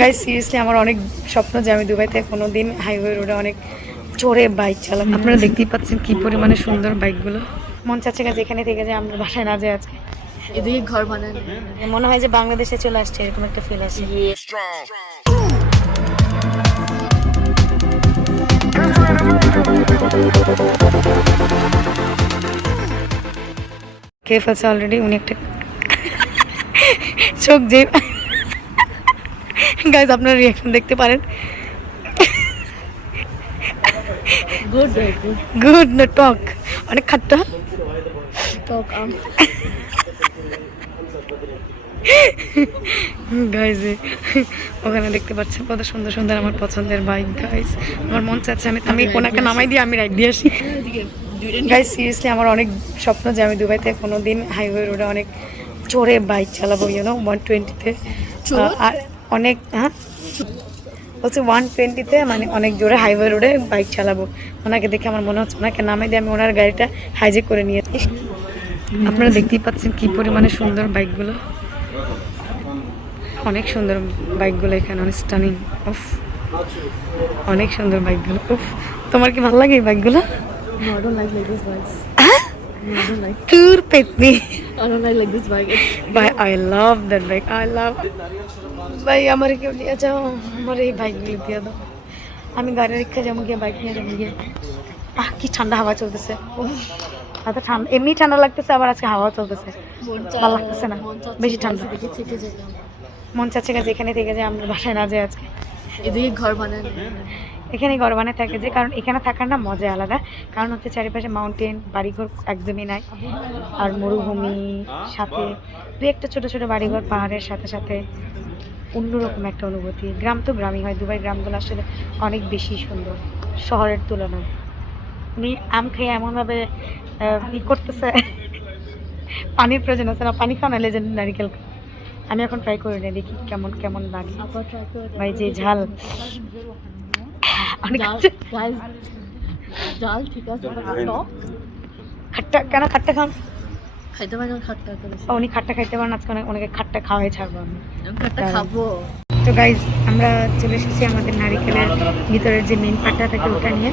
Guys seriously আমার অনেক স্বপ্ন যে আমি দুবাইতে কোনোদিন হাইওয়ে রোডে অনেক চড়ে বাইক চালাবো। আপনারা দেখতেই পাচ্ছেন কি পরিমাণে সুন্দর বাইকগুলো। মন চাচ্ছে গাছ এখানে থেকে যে আমরা বাসায় না যাই আজকে, এদিকে ঘর বানান, মনে হয় যে বাংলাদেশে চলে আসছে এরকম একটা ফিল আসে। কে ফেলছে অলরেডি উনি একটা চোখ যে গাইজ আপনার রিয়াকশন দেখতে পারেন। গুড গুড না টক অনেক খাট্টা টক আম। গাইজ ওখানে দেখতে পাচ্ছেন কত সুন্দর সুন্দর আমার পছন্দের বাইক। গাইজ আমার মন চাচ্ছে আমি ওনাকে নামাই দিয়ে আমি রাইড দিয়ে আসি। গাইজ সিরিয়াসলি আমার অনেক স্বপ্ন যে আমি দুবাইতে কোনোদিন হাইওয়ে রোডে অনেক চড়ে বাইক চালাবো, 120-তে। আর অনেক বলছে 120-তে মানে অনেক জোরে হাইওয়ে রোডে বাইক চালাবো। ওনাকে দেখে আমার মনে হচ্ছে ওনাকে নামাই দিয়ে আমি ওনার গাড়িটা হাইজেক করে নিয়ে। আপনারা দেখতেই পাচ্ছেন কি পরিমাণে সুন্দর বাইকগুলো, অনেক সুন্দর বাইকগুলো এখানে, অনেক স্টানিং। উফ অনেক সুন্দর বাইকগুলো। উফ তোমার কি ভালো লাগে এই বাইকগুলো? No, I don't like this bikes. No, I don't like. টুর পেতনি I don't like this bike. ভাই I love that bike, I love. ভাই আমার কেউ নিয়ে যাও, আমার এই বাইকগুলো দিয়ে দাও, আমি গাড়ি রিক্সা যাবো গিয়ে বাইক নিয়ে যাবো গিয়ে। কি ঠান্ডা হাওয়া চলতেছে, এত ঠান্ডা, এমনি ঠান্ডা লাগতেছে আবার আজকে হাওয়া চলতেছে, ভালো লাগতেছে না, বেশি ঠান্ডা। দেখে থেকে যেতাম। মন চাচ্ছে গাছ এখানে থেকে যে আমরা বাসায় না যাই আজকে, এদিকে ঘর বানান, এখানে ঘর বানায় থাকে যে, কারণ এখানে থাকার না মজা আলাদা। কারণ হচ্ছে চারিপাশে মাউন্টেন, বাড়িঘর একদমই নাই, আর মরুভূমি সাথে দু একটা ছোট ছোট বাড়িঘর পাহাড়ের সাথে সাথে, অন্যরকম একটা অনুভূতি। গ্রাম তো গ্রামই হয়, দুবাই গ্রামগুলো আসলে অনেক বেশি সুন্দর শহরের তুলনায়। উনি আম খেয়ে এমনভাবে ই করতেছে, পানির প্রয়োজন আছে না, পানি খাওয়া নাহলে যে নারিকেল। আমি এখন ট্রাই করে নিই, দেখি কেমন কেমন লাগে। আবার ট্রাই করে ভাই যে ঝাল অনেক জাল ঠিক আছে, টক খাট্টা, কেন খাট্টা খান? খাইতে পারি না, খাট্টা করে। উনি খাট্টা খাইতে পারেন, আজকে অনেকে খাট্টা খাওয়াই ছাড়বো আমি। আমি খাট্টা খাবো। তো গাইজ আমরা চলে এসেছি আমাদের নারিকেলের ভিতরের যে মেন পাটটা থাকে ওটা নিয়ে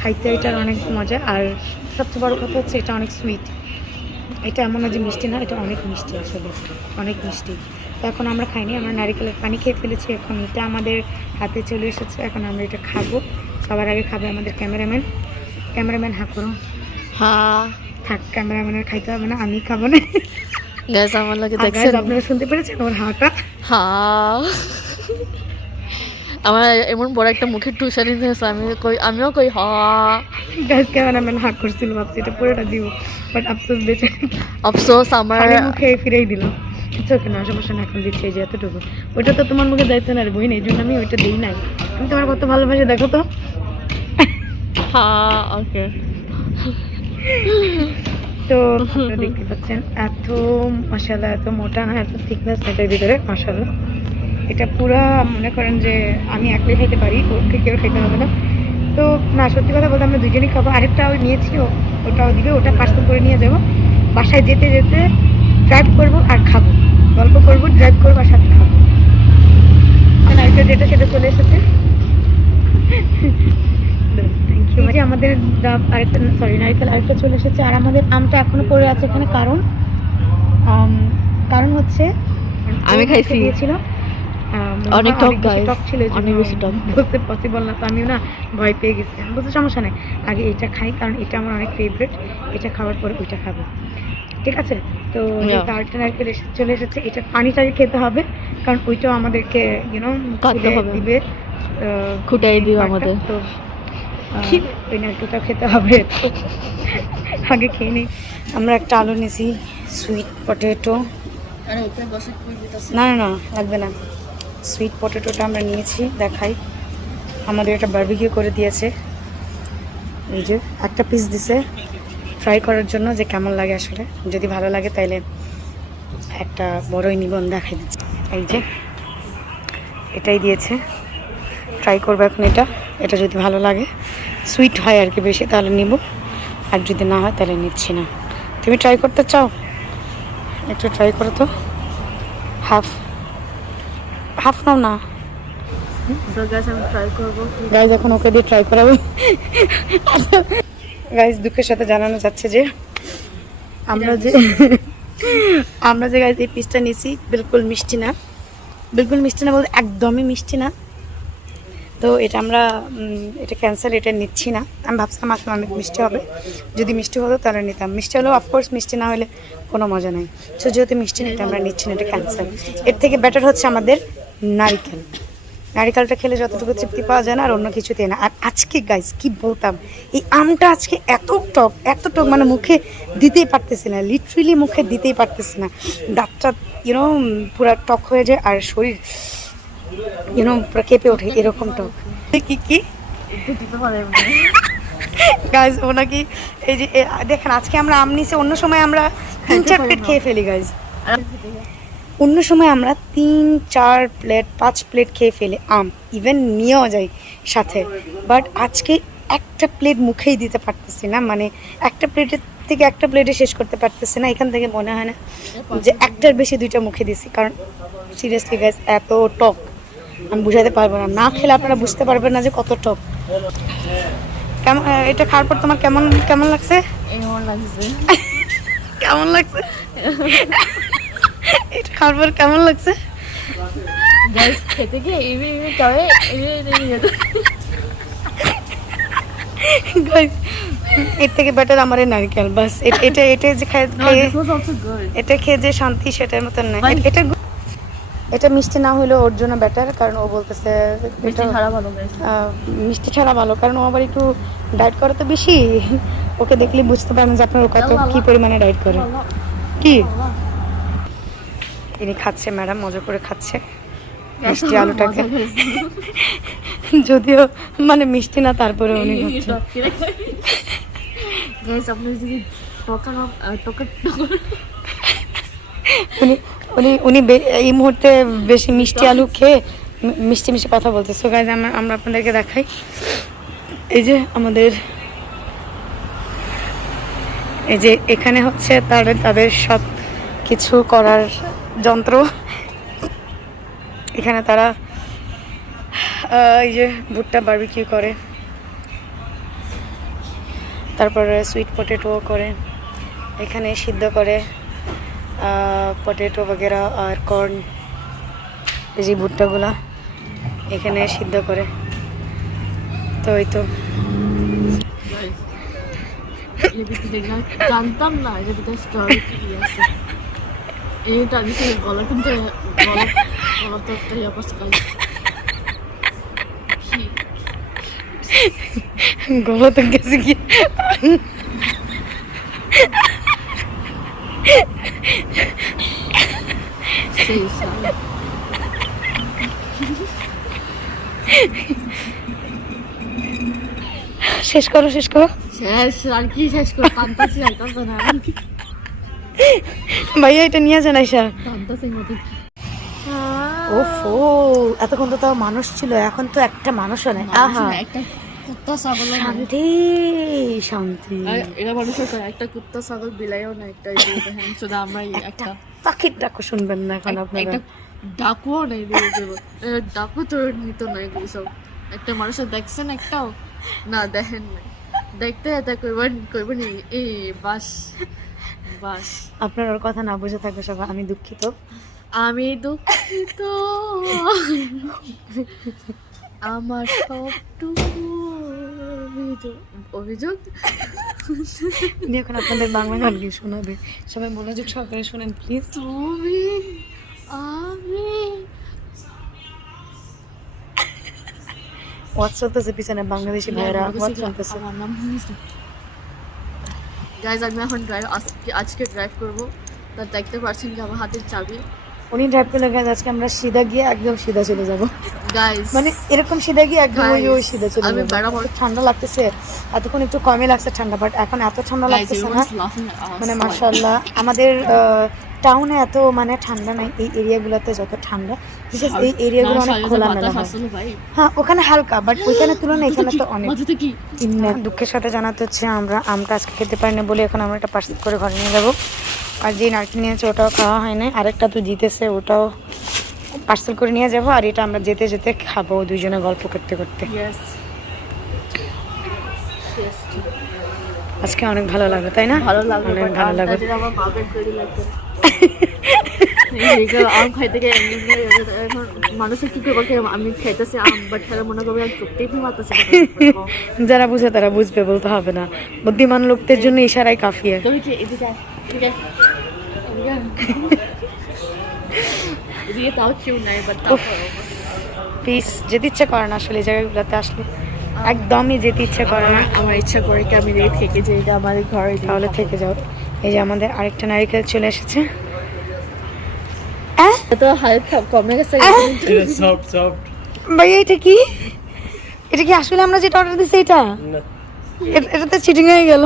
খাইতে। এটার অনেক মজা, আর সবচেয়ে বড় কথা হচ্ছে এটা অনেক সুইট। এটা এমন না যে মিষ্টি না, এটা অনেক মিষ্টি, আসলে অনেক মিষ্টি। তো এখন আমরা খাইনি, আমরা নারিকেলের পানি খেয়ে ফেলেছি, এখন এটা আমাদের হাতে চলে এসেছে, এখন আমরা এটা খাবো। সবার আগে খাবে আমাদের ক্যামেরাম্যান। হা করো, হ্যাঁ থাক, ক্যামেরাম্যানের খাইতে হবে না, আমি খাবো না। গাইস আমার লাগে দেখছেন, আপনারা শুনতে পেরেছেন আমার হাটা? হ্যাঁ আমার এমন বড় একটা মুখের টুসারি দিয়েছে, আমিও কই হ্যাঁ। গাইস ক্যামেরাম্যান হাক করছিল, ভাবছি এটা পুরোটা দিব, বাট আফসোস বেঁচে আফসোস আমার মুখে ফিরেই দিল। কিছু ওকে না, সমস্যা না, এখন দিচ্ছে এই যে এতটুকু। ওইটা তো তোমার মুখে যাইতো না রে বই, এই জন্য আমি ওইটা দিই নাই। আমি তোমার কত ভালোবাসে দেখো তো। হ্যাঁ ওকে। তো আপনারা দেখতে পাচ্ছেন এত মশলা, এত মোটা না, এত থিকনেস এটার ভিতরে মশলা। এটা পুরা মনে করেন যে আমি একলাই খেতে পারি, ওকে কেউ খেতে হবে না। তো না, সত্যি কথা বলতে আমরা দুজনেই খাবো। আরেকটা ওই নিয়েছি, ওটাও দিবে, ওটা পার্সেল করে নিয়ে যাবো। বাসায় যেতে যেতে ড্রাইভ করবো আর খাবো, গল্প করবো, ড্রাইভ করবো আর সাথে খাবো। নারিকেল যেটা সেটা চলে এসেছে, থ্যাংক ইউ। আমাদের আরেকটা নারিকেল আরেকটা চলে এসেছে, আর আমাদের আমটা এখনো পড়ে আছে এখানে। কারণ হচ্ছে আমি খাইছি, দিয়েছিল অনেক টক ছিল, অনেক বেশি টক, বলতে পসিবল না। তো আমিও না ভয় পেয়ে গেছি, আমি বলতে সমস্যা নেই, আগে এটা খাই, কারণ এটা আমার অনেক ফেভারিট। এটা খাওয়ার পরে ওইটা খাবো, ঠিক আছে? তো আরেকটা নারকেল চলে এসেছে, এটা পানিটা খেতে হবে, কারণ ওইটাও আমাদেরকে কাটতে হবে, দিবে, খুঁটাই দিবে আমাদের। তো ওই নারকেলটা খেতে হবে। আগে খেয়ে নিই। আমরা একটা আলু নিয়েছি, সুইট পটেটো। না না না লাগবে না, সুইট পটেটোটা আমরা নিয়েছি, দেখাই। আমাদের এটা বারবিকিউ করে দিয়েছে, এই যে একটা পিস দিছে ফ্রাই করার জন্য, যে কেমন লাগে আসলে। যদি ভালো লাগে তাইলে একটা বড়ই নিবন দেখাই দিচ্ছে। এই যে এটাই দিয়েছে, ট্রাই করবো এখন এটা যদি ভালো লাগে, সুইট হয় আর কি বেশি, তাহলে নিব, আর যদি না হয় তাহলে নিচ্ছি না। তুমি ট্রাই করতে চাও? একটু ট্রাই করো তো, হাফ হাফ নাও না তো গাইস আমি ট্রাই করবো। গাইজ, এখন ওকে দিয়ে ট্রাই করাবো। গাইজ, দুঃখের সাথে জানানো যাচ্ছে যে আমরা যে গাইজ এই পিসটা নিছি বিলকুল মিষ্টি না, বিলকুল মিষ্টি না বলতে একদমই মিষ্টি না। তো এটা আমরা এটা ক্যান্সেল, এটা নিচ্ছি না। আমি ভাবছিলাম আসলে অনেক মিষ্টি হবে, যদি মিষ্টি হতো তাহলে নিতাম। মিষ্টি হলেও অফকোর্স, মিষ্টি না হলে কোনো মজা নাই। সো যেহেতু মিষ্টি নিতে আমরা নিচ্ছি না, এটা ক্যান্সেল। এর থেকে বেটার হচ্ছে আমাদের নারিকেল। নারিকেলটা খেলে যতটুকু তৃপ্তি পাওয়া যায় না, আর অন্য কিছুতে না। আর আজকে গাইজ কি বলতাম, এই আমটা আজকে এত টক মানে মুখে দিতেই পারতেছি না, লিটারেলি মুখে দিতেই পারতেছি না। দাঁতটা ইউনো পুরো টক হয়ে যায়, আর শরীর ইউনো পুরো কেঁপে ওঠে, এরকম টক। কি দিতে পারে গাইজ, ও নাকি এই যে দেখেন আজকে আমরা আম নিছি, অন্য সময় আমরা 3-4 প্লেট খেয়ে ফেলি গাইজ। অন্য সময় আমরা 3-4 প্লেট 5 প্লেট খেয়ে ফেলি আম, ইভেন নিয়েও যাই সাথে। বাট আজকে একটা প্লেট মুখেই দিতে পারতেছি না, মানে একটা প্লেটের থেকে একটা প্লেটে শেষ করতে পারতেছি না। এখান থেকে মনে হয় না যে একটার বেশি 2টা মুখে দিছি, কারণ সিরিয়াসলি গাইজ এত টক আমি বুঝাতে পারবো না। না খেলে আপনারা বুঝতে পারবেন না যে কত টক। কেমন এটা খাওয়ার পর তোমার কেমন লাগছে? এমন লাগছে। কেমন লাগছে এটা খাওয়ার পর কেমন লাগছে? গাইস খেতে গিয়ে তবে গাইস, এর থেকে বেটার আমার এই নারকেল, বাস। এটা যে খেয়ে এটা খেয়ে যে শান্তি, সেটার মতন না। এটা মিষ্টি না হলেও ওর জন্য বেটার, কারণ ও বলতেছে মিষ্টি ছাড়া ভালো গাইস। মিষ্টি ছাড়া ভালো, কারণ ও আবার একটু ডায়েট করে তো বেশি। ওকে দেখলে বুঝতে পারবেন যে আপনার ও কত কি পরিমাণে ডায়েট করে। কি তিনি খাচ্ছে, ম্যাডাম মজা করে খাচ্ছে মিষ্টি আলুটাকে, যদিও মানে মিষ্টি না, তারপরে উনি গাইস আপনি যদি উনি এই মুহূর্তে বেশি মিষ্টি আলু খেয়ে মিষ্টি কথা বলতেছে। গাইজ, আমরা আপনাদেরকে দেখাই, এই যে আমাদের এই যে এখানে হচ্ছে তাদের সব কিছু করার যন্ত্র। এখানে তারা এই যে ভুট্টা বারবিকিউ করে, তারপরে সুইট পটেটো করে, এখানে সিদ্ধ করে পটেটো বগেরা আর কর্ন, এই যে ভুট্টাগুলা এখানে সিদ্ধ করে। তো এই তো জানতাম না এর ভিতরে স্টোরি কি আছে। এটা দিছে গলা কিন্তু গলা তো একটা অবস্থা গাইস। গলা তো গেছে কি সেই সালা শেষ করো শেষ আর কি শেষ করে কান্তাছি আইতাছে না ভাইয়া, এটা নিয়ে যান আইসা। কান্তাছি মতো ওফো, এতক্ষণ তো তাও মানুষ ছিল, এখন তো একটা মানুষও নেই। আহা, একটা কুত্তা ছাগল শান্তি শান্তি। এরা মানুষের একটা কুত্তা ছাগল বিলাইও না, একটা দেখেন শুধু আমরাই একটা পাখির ডাকও শুনবেন না এখন আপনারা। একটা ডাকুও নেই দিয়ে দেবো, ডাকু তো নিত না এগুলো সব। একটা মানুষের দেখছেন একটাও না, দেখেন না, দেখতে এটা কইবেন এই বাস। আপনার ওর কথা না বুঝে থাকবে সবাই, আমি দুঃখিত। আমার সবটুকু অভিযোগ উনি এখন আপনাদের বাংলা গান গিয়ে শোনাবে, সবাই মনোযোগ সহকারে শুনেন প্লিজ। তুমি আমি ওয়াচ চলতেছে পিছনে, বাংলাদেশি ভাইয়েরা ওয়াচ চলতেছে। আমার নাম গাইজ, আমি এখন আজকে ড্রাইভ করবো। তা দেখতে পাচ্ছেন যে আমার হাতের চাবি। উনি ড্রাইভ করলে গাইজ, আজকে আমরা সিধা গিয়ে একদম সিধা চলে যাবো গাইজ, মানে এরকম সিধা গিয়ে একদম ওই সিধা চলে আমি যাবো। ঠান্ডা লাগতেছে, এতক্ষণ একটু কমই লাগছে ঠান্ডা, বাট এখন এত ঠান্ডা লাগতেছে না, মানে মাশাআল্লাহ। আমাদের টাউনে এত মানে ঠান্ডা নাই, এই এরিয়াগুলোতে যত ঠান্ডা, বিশেষ এই এরিয়াগুলো অনেক খোলামেলা হয়। হ্যাঁ, ওখানে হালকা, বাট ওইখানে তুলনায় এখানে তো অনেক। দুঃখের সাথে জানাতে হচ্ছে আমরা আমটা আজকে খেতে পারি না বলে এখন আমরা একটা পার্সেল করে ঘরে নিয়ে যাবো। আর যে নারকেল নিয়েছে ওটাও খাওয়া হয় না, আরেকটা তো দিতেছে, ওটাও পার্সেল করে নিয়ে যাবো, আর এটা আমরা যেতে যেতে খাবো দুইজনে গল্প করতে করতে। Yes. আজকে অনেক ভালো লাগলো, তাই না? ভালো লাগলো, অনেক but ভালো লাগলো। আমার মা বের করে দিল একটা। আম খাইতে গিয়ে এখন মানুষের কি করবো, আমি খাইতেছি আম, বাট খেলা মনে করবে আমি চোখতেই মারতেছি। যারা বুঝে তারা বুঝবে, বলতে হবে না। বুদ্ধিমান লোকদের জন্য ইশারাই কাফিয়ে। তুমি কি এদিকে এদিকে এদিকে তাও কেউ নাই, বাট তাও প্লিজ, যেতে ইচ্ছা করে না আসলে এই জায়গাগুলোতে আসলে, একদমই যেতে ইচ্ছা করে না। আমার ইচ্ছা করে কি আমি থেকে যে এটা আমাদের ঘরে, তাহলে থেকে যাও। এই যে আমাদের আরেকটা নারিকেল চলে এসেছে। তো হালকা কমে গেছে। সফট সফট ভাই এটা কি? এটা কি আসলে আমরা যেটা অর্ডার দিছি এটা? এটা তো চিটিং হয়ে গেল।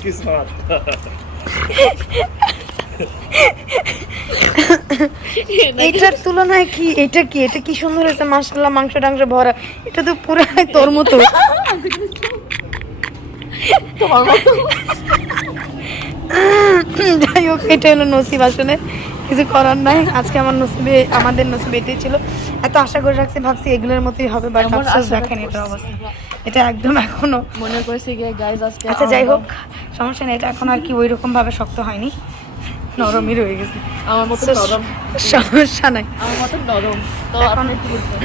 কি স্মার্ট। এইটার তুলনায় কি এটা কি? এটা কি সুন্দর হয়েছে মাশাআল্লাহ, মাংস টাংস ভরা। এটা তো পুরো তোর মতো। যাই হোক, এটা হলো নসিব, আসলে কিছু করার নাই। আজকে আমাদের নসিবে এটাই ছিল। এত আশা করে রাখছি, ভাবছি এগুলোর মতোই হবে, বাট এমন আফসোস আশা দেখেন এটা করছি। অবস্থা। এটা একদম এখনো মনে করছি যে গাইজ আজকে আচ্ছা যাই হোক, সমস্যা নেই। এটা এখন আর কি ওই রকম ভাবে শক্ত হয়নি, নরমই রয়ে গেছে। আমার মতো So, নরম, সমস্যা নাই। আমার মতো নরম তো এখন- আপনি কি বলবেন?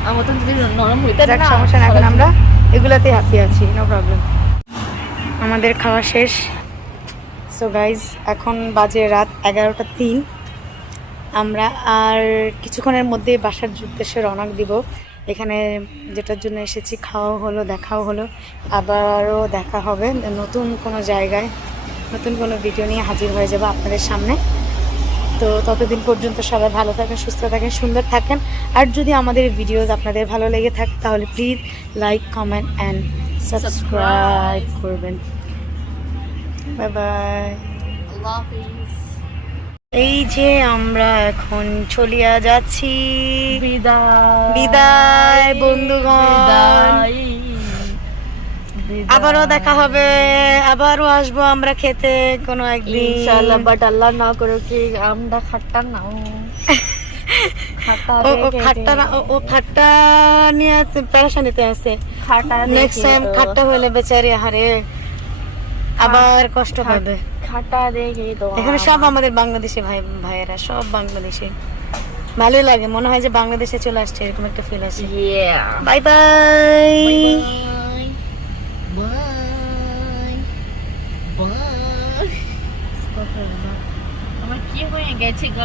আমার মতন যদি নরম হইতে যাক, না, সমস্যা নাই, এখন আমরা এগুলাতেই হ্যাপি আছি, নো প্রবলেম। আমাদের খাওয়া শেষ। সো গাইজ, এখন বাজে রাত 11:03। আমরা আর কিছুক্ষণের মধ্যে বাসার উদ্দেশ্যে রওনা দিব। এখানে যেটার জন্য এসেছি, খাওয়া হলো, দেখাও হলো, আবারও দেখা হবে নতুন কোনো জায়গায়, নতুন কোনো ভিডিও নিয়ে হাজির হয়ে যাবো আপনাদের সামনে। তো ততদিন পর্যন্ত সবাই ভালো থাকেন, সুস্থ থাকেন, সুন্দর থাকেন। আর যদি আমাদের ভিডিওস আপনাদের ভালো লেগে থাকে তাহলে please like, comment and subscribe করবেন। Bye bye. আল্লাহ হাফেজ। এই যে আমরা এখন চলিয়া যাচ্ছি। বিদায় বিদায় বন্ধুগণ, আবারও দেখা হবে, আবারও আসবো আমরা খেতে কোনো একদিন ইনশাআল্লাহ, বাট আল্লাহ না করো কি আমরা খাট্টা নাও। ও খাট্টা না, ও খাট্টা নিয়ে পেরেশানিতে আছে। খাটা নেক্সট টাইম খাট্টা হলে বেচারি হারে আবার কষ্ট পাবে। খাটা দেখে তো এখানে সব আমাদের বাংলাদেশি ভাইয়েরা, সব বাংলাদেশি। ভালোই লাগে, মনে হয় যে বাংলাদেশে চলে আসছে, এরকম একটা ফিল আসে। Bye bye. আমার কি হয়ে গেছে গো?